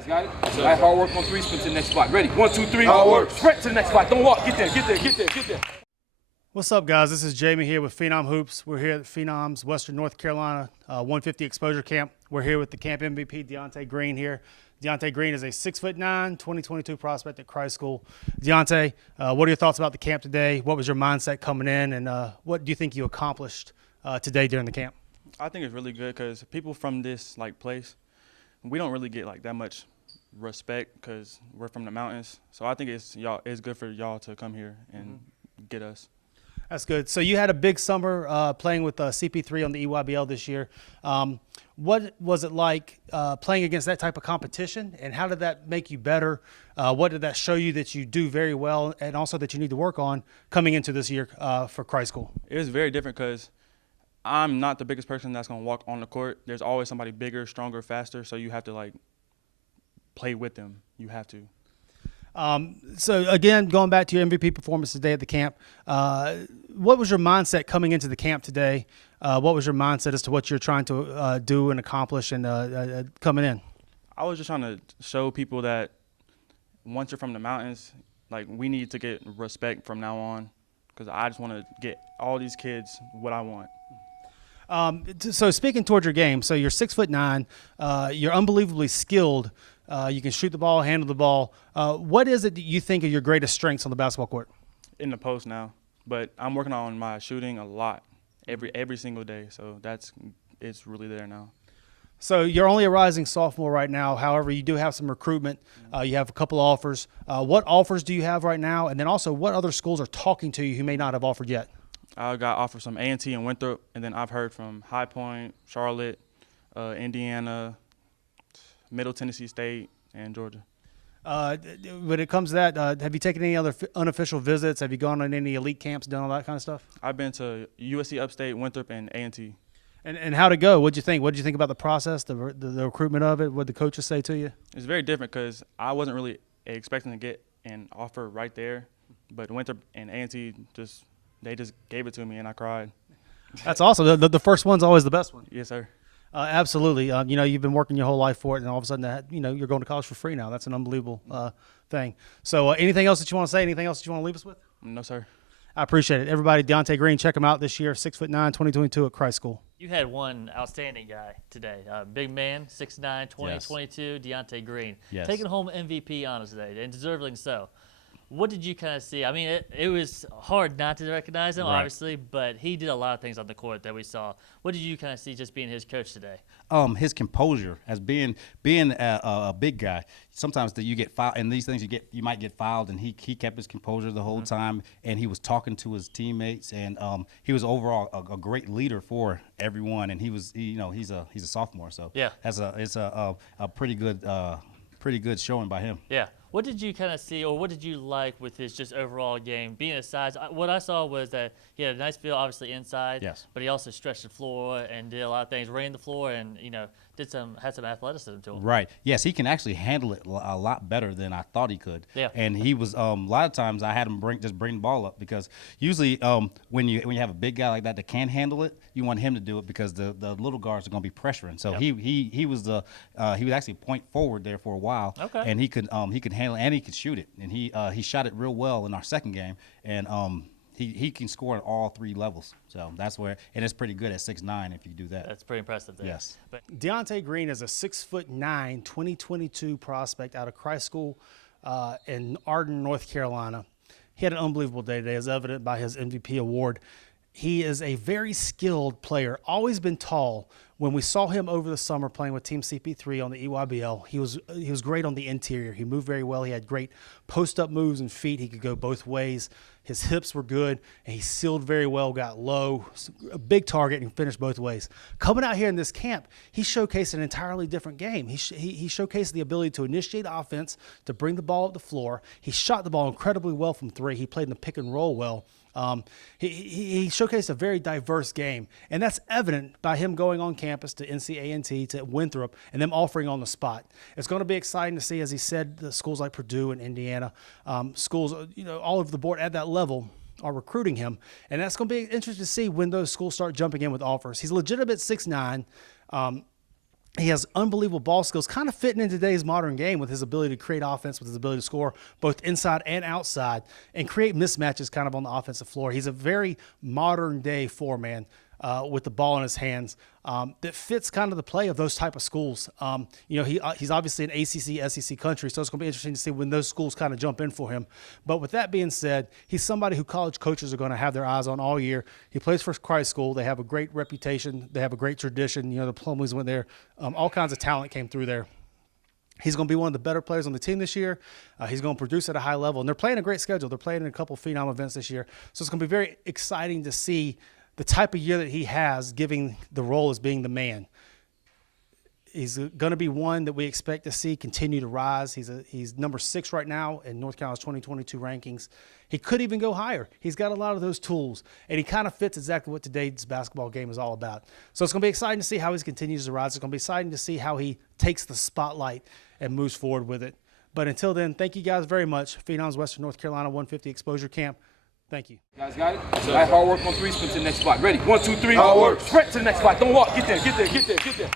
Guys got it? All right, hard work on three, sprint to the next spot. Ready? 1, 2, 3. Hard work. Sprint to the next spot. Don't walk. Get there, get there, get there, get there. What's up, guys? This is Jamie here with Phenom Hoops. We're here at Phenom's Western North Carolina 150 Exposure Camp. We're here with the camp MVP, Deante Green here. Deante Green is a 6'9", 2022 prospect at Christ School. Deante, what are your thoughts about the camp today? What was your mindset coming in, and what do you think you accomplished today during the camp? I think it's really good because people from this place, we don't really get that much respect because we're from the mountains. So I think it's good for y'all to come here and get us. That's good. So you had a big summer playing with CP3 on the EYBL this year. What was it like playing against that type of competition, and how did that make you better? What did that show you that you do very well and also that you need to work on coming into this year for Christ School? It was very different because I'm not the biggest person that's going to walk on the court. There's always somebody bigger, stronger, faster, so you have to play with them. You have to. So again, going back to your MVP performance today at the camp, what was your mindset coming into the camp today? What was your mindset as to what you're trying to do and accomplish and coming in? I was just trying to show people that once you're from the mountains, we need to get respect from now on, because I just want to get all these kids what I want. So speaking towards your game, so you're 6'9", you're unbelievably skilled. You can shoot the ball, handle the ball. What is it that you think are your greatest strengths on the basketball court? In the post now, but I'm working on my shooting a lot every single day, so it's really there now. So you're only a rising sophomore right now. However, you do have some recruitment. You have a couple offers. What offers do you have right now? And then also, what other schools are talking to you who may not have offered yet? I got offers from A&T and Winthrop, and then I've heard from High Point, Charlotte, Indiana, Middle Tennessee State, and Georgia. When it comes to that, have you taken any other unofficial visits? Have you gone on any elite camps, done all that kind of stuff? I've been to USC Upstate, Winthrop, and A&T. And how'd it go? What'd you think? What did you think about the process, the recruitment of it? What did the coaches say to you? It's very different because I wasn't really expecting to get an offer right there, but Winthrop and A&T they just gave it to me, and I cried. That's awesome. The first one's always the best one. Yes, sir. Absolutely. You've been working your whole life for it, and all of a sudden, you're going to college for free now. That's an unbelievable thing. So anything else that you want to say? Anything else that you want to leave us with? No, sir. I appreciate it. Everybody, Deante Green, check him out this year, 6'9", 2022 at Christ School. You had one outstanding guy today. Big man, 6'9", 2022, Deante Green. Yes. Taking home MVP honors today, and deservedly so. What did you kind of see? I mean, it was hard not to recognize him, obviously, but he did a lot of things on the court that we saw. What did you kind of see just being his coach today? His composure, as being a big guy. Sometimes that you get fouled, and these things you might get fouled, and he kept his composure the whole time, and he was talking to his teammates, and he was overall a great leader for everyone. And he's a sophomore, so yeah, it's a pretty good showing by him. Yeah. What did you kind of see, or what did you like with his just overall game? Being his size, what I saw was that he had a nice feel, obviously inside. Yes. But he also stretched the floor and did a lot of things, ran the floor, and had some athleticism to him. Right. Yes, he can actually handle it a lot better than I thought he could. Yeah. And he was a lot of times I had him bring the ball up, because usually when you have a big guy like that can handle it, you want him to do it because the little guards are going to be pressuring. So he was actually point forward there for a while. Okay. And he could handle it, and he could shoot it, and he shot it real well in our second game, and he can score at all three levels. So that's where, and it's pretty good at 6'9" if you do that. That's pretty impressive there. Yes. But Deante Green is a 6'9", 2022 prospect out of Christ School in Arden, North Carolina. He had an unbelievable day today, as evident by his MVP award. He is a very skilled player, always been tall. When we saw him over the summer playing with Team CP3 on the EYBL, he was great on the interior. He moved very well. He had great post-up moves and feet. He could go both ways. His hips were good, and he sealed very well, got low, a big target, and finished both ways. Coming out here in this camp, he showcased an entirely different game. He showcased the ability to initiate offense, to bring the ball up the floor. He shot the ball incredibly well from three. He played in the pick and roll well. He showcased a very diverse game, and that's evident by him going on campus to NCANT, to Winthrop, and them offering on the spot. It's going to be exciting to see, as he said, the schools like Purdue and Indiana, schools all over the board at that level are recruiting him, and that's going to be interesting to see when those schools start jumping in with offers. He's a legitimate 6'9". He has unbelievable ball skills, kind of fitting in today's modern game with his ability to create offense, with his ability to score both inside and outside, and create mismatches kind of on the offensive floor. He's a very modern-day four-man with the ball in his hands that fits kind of the play of those type of schools. He's obviously an ACC, SEC country, so it's going to be interesting to see when those schools kind of jump in for him. But with that being said, he's somebody who college coaches are going to have their eyes on all year. He plays for Christ School. They have a great reputation. They have a great tradition. The Plumleys went there. All kinds of talent came through there. He's going to be one of the better players on the team this year. He's going to produce at a high level. And they're playing a great schedule. They're playing in a couple of Phenom events this year. So it's going to be very exciting to see the type of year that he has, giving the role as being the man. He's going to be one that we expect to see continue to rise. He's number 6 right now in North Carolina's 2022 rankings. He could even go higher. He's got a lot of those tools, and he kind of fits exactly what today's basketball game is all about. So it's going to be exciting to see how he continues to rise. It's going to be exciting to see how he takes the spotlight and moves forward with it. But until then, thank you guys very much. Phenom's Western North Carolina 150 Exposure Camp. Thank you. Guys got it? All right, hard work on 3, sprint to the next spot. Ready? 1, 2, 3. Hard work. Sprint to the next spot. Don't walk. Get there, get there, get there, get there.